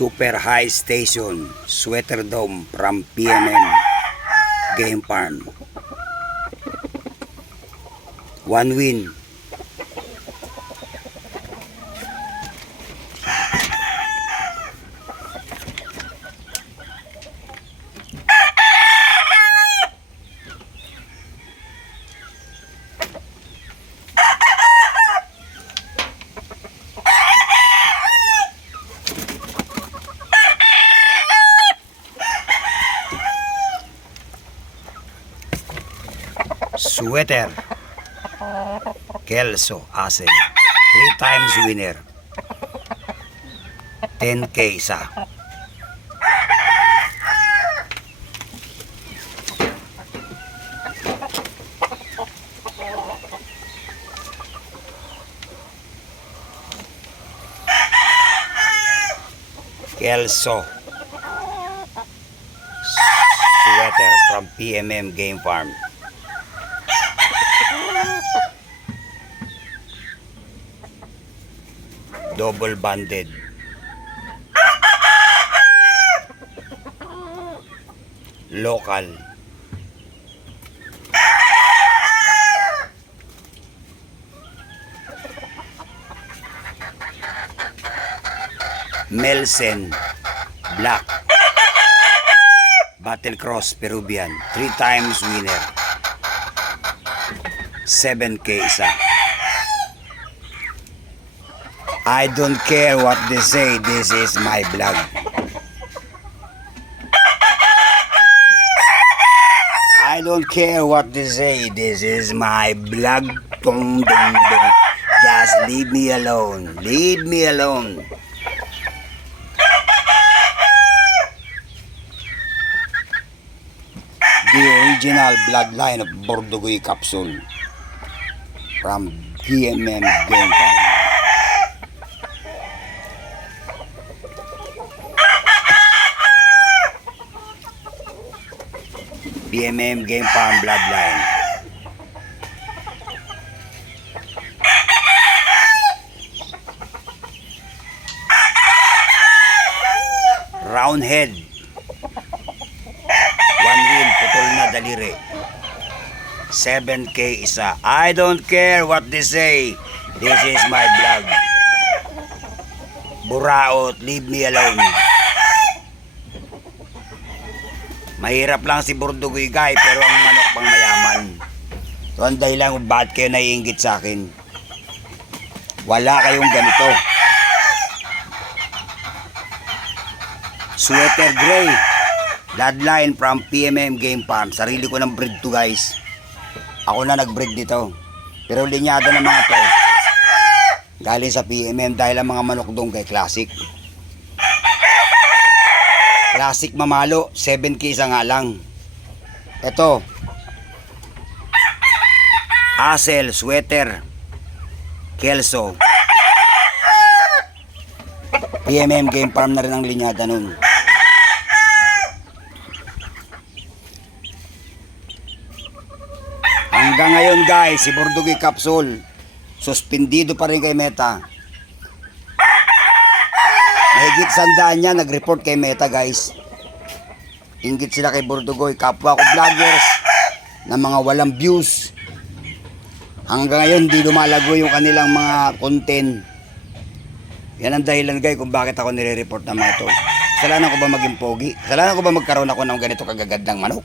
Super High Station Sweater Dome from PMM Game Farm. One win. Sweater Kelso Asel 3 times winner 10K isa. Kelso Sweater from PMM Game Farm. Double banded. Local. Melsen Black Battle Cross Peruvian 3 times winner 7K isa. I don't care what they say, this is my vlog. I don't care what they say, this is my vlog. Dong, dong, dong. Just leave me alone. Leave me alone. The original bloodline of Bordugoy Capsule from PMM Game Farm. PMM Game Farm bloodline. Round head. One win, putol na daliri. 7K isa. I don't care what they say. This is my vlog. Buraot, leave me alone. Mahirap lang si Bordugoy guy, pero ang manok pang mayaman. So ang dahilan kung bakit kayo naiinggit sa akin. Wala kayong ganito. Sweater Gray bloodline from PMM Game Farm. Sarili ko ng breed to guys. Ako na nag-breed dito. Pero linyado ng mga to galing sa PMM dahil ang mga manok doon kay Classic. Classic mamalo, 7K isa nga lang. Ito Asel Sweater Kelso PMM Game Farm na rin ang linyada nun. Hanggang ngayon guys, si Bordugoy Capsule suspendido pa rin kay Meta. Mahigit 100 niya nag-report kay Meta guys. Inggit sila kay Bordugoy, kapwa ko vloggers na mga walang views. Hanggang ngayon di lumalago yung kanilang mga content. Yan ang dahilan guys kung bakit ako nire-report ng mga to. Kasalanan ko ba maging pogi? Kasalanan ko ba magkaroon ako ng ganito kagagandang manok?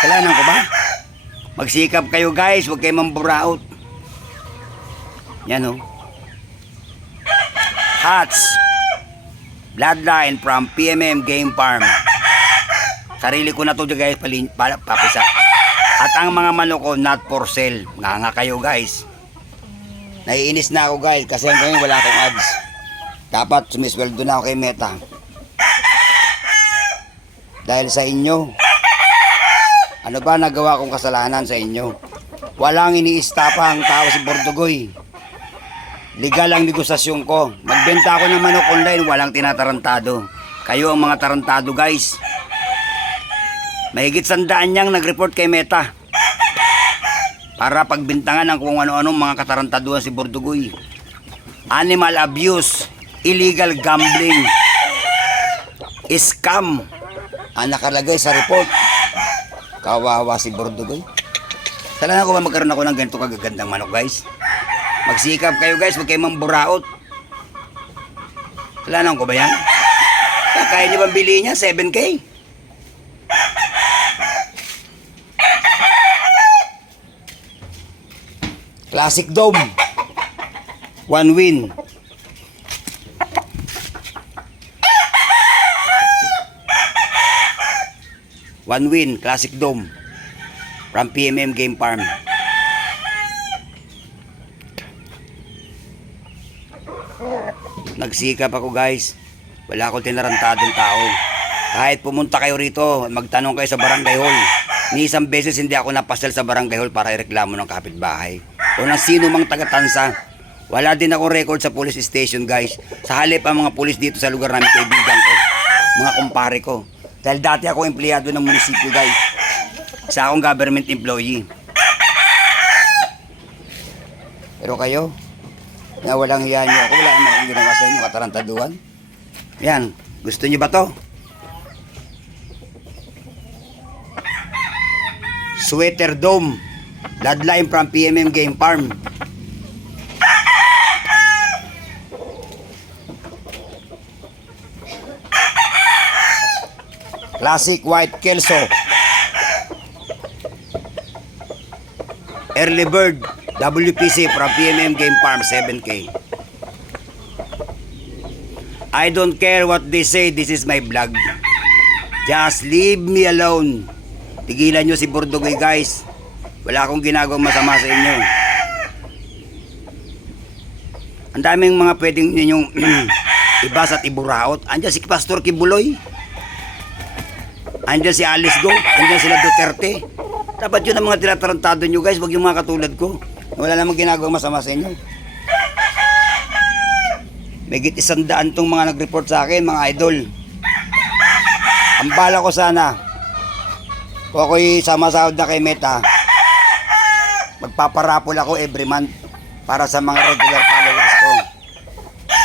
Kasalanan ko ba? Magsikap kayo guys, huwag kayo mamburaot. Yan o. Hats bloodline from PMM Game Farm. Sarili ko na to guys, papisa. At ang mga manok ko not for sale. Nga kayo guys. Naiinis na ako guys kasi ngayon wala akong ads. Dapat sumisweldo na ako kay Meta. Dahil sa inyo. Ano ba nagawa kong kasalanan sa inyo? Walang iniistapa ang tao si Bordugoy. Legal ang negosasyon ko. Magbenta ako ng manok online, walang tinatarantado. Kayo ang mga tarantado guys. Mahigit 100 niyang nag-report kay Meta. Para pagbintangan ng kung ano-anong mga katarantaduhan si Bordugoy. Animal abuse, illegal gambling, scam ang nakalagay sa report. Kawawa si Bordugoy. Kailangan ko ba magkaroon ako ng ganito kagagandang manok, guys? Magsikap kayo, guys. Huwag kayo mamburaot. Kailangan ko ba yan? Kaya niyo bang bilhin niya? 7K? Classic Dome. 1 win. One win, Classic Dome from PMM Game Farm. Nagsikap ako, guys. Wala akong tinarantadong tao. Kahit pumunta kayo rito, magtanong kayo sa barangay hall. Ni isang beses hindi ako napasal sa barangay hall para ireklamo ng kapitbahay o ng sino mang taga-tansa. Wala din ako record sa police station, guys. Sa halip ang mga pulis dito sa lugar namin, kaibigan ko, mga kumpare ko. Dahil dati ako empleyado ng munisipyo, guys. Isa akong government employee. Pero kayo, na walang hiya nyo ako, wala naman akong ginawa sa inyo, katarantaduhan. Yan, gusto nyo ba to? Sweater Dome, bloodline from PMM Game Farm. Classic White Kelso. Early Bird WPC from PMM Game Farm, 7K. I don't care what they say, this is my vlog. Just leave me alone. Tigilan nyo si Bordugoy, guys. Wala akong ginagawang masama sa inyo. Ang daming mga pwedeng ninyong ibas at iburaot. Andiyan si Pastor Kibuloy. Andiyan si Alice Go. Andiyan sila Duterte. Dapat yun ang mga tinatarantado nyo, guys. Huwag yung mga katulad ko. Wala namang ginagawang masama sa inyo. May git 100 tong mga nag-report sa akin, mga idol. Ang bala ko sana, kung ako'y sama-sahod na kay Meta, magpaparapol ako every month para sa mga regular followers ko.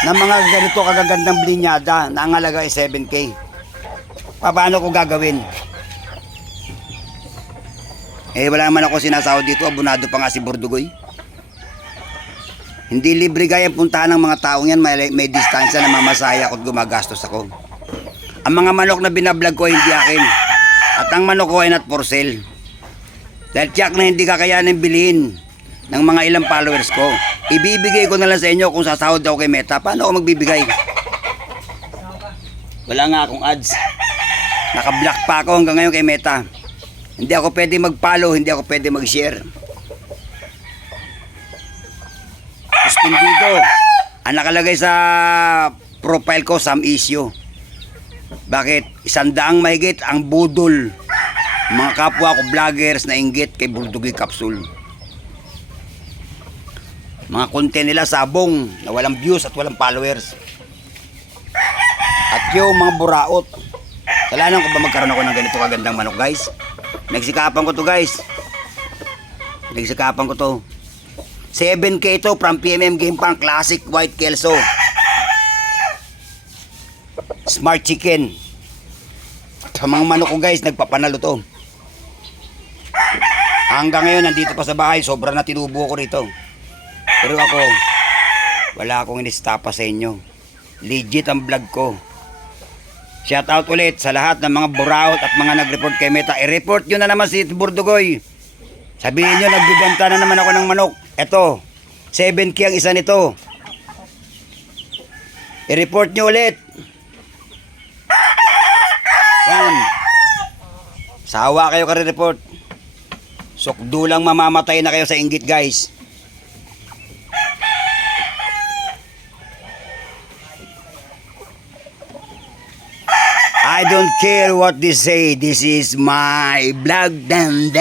Na mga ganito kagagandang blinyada na ang halaga ay 7K. Paano ko gagawin? Wala naman ako sinasahod dito. Abunado pa nga si Bordugoy. Hindi libre gaya puntahan ng mga taong yan. May distansya na mamasaya ako at gumagastos ako. Ang mga manok na binablog ko hindi akin. At ang manok ko ay not for sale. Dahil tiyak na hindi kakayanin bilhin ng mga ilang followers ko. Ibibigay ko na lang sa inyo kung sasahod ako kay Meta. Paano ako magbibigay? Wala nga akong ads. Naka-block pa ako hanggang ngayon kay Meta. Hindi ako pwede mag-follow, hindi ako pwede mag-share. Suspendido. Ang nakalagay sa profile ko, some issue. Bakit? 100 mahigit ang budol. Mga kapwa ko vloggers na inggit kay Bordugoy Capsule. Mga content nila sabong na walang views at walang followers. At yung mga buraot. Kailangan ko ba magkaroon ako ng ganito kagandang manok, guys? Nagsikapan ko to, guys. Nagsikapan ko to. 7K ito from PMM Game Farm, Classic White Kelso. Smart Chicken. Sa mga manok ko, guys, nagpapanalo to. Hanggang ngayon, nandito pa sa bahay. Sobra na tinubo ko rito. Pero ako, wala akong inistapa sa inyo. Legit ang vlog ko. Shout out ulit sa lahat ng mga buraot at mga nag-report kay Meta. I-report nyo na naman si Bordugoy. Sabihin nyo, nagbibenta na naman ako ng manok. Eto, 7K ang isa nito. I-report nyo ulit. Yan. Sawa kayo ka-report. Sukdulang mamamatay na kayo sa inggit, guys. I don't care what they say. This is my vlog. Dan.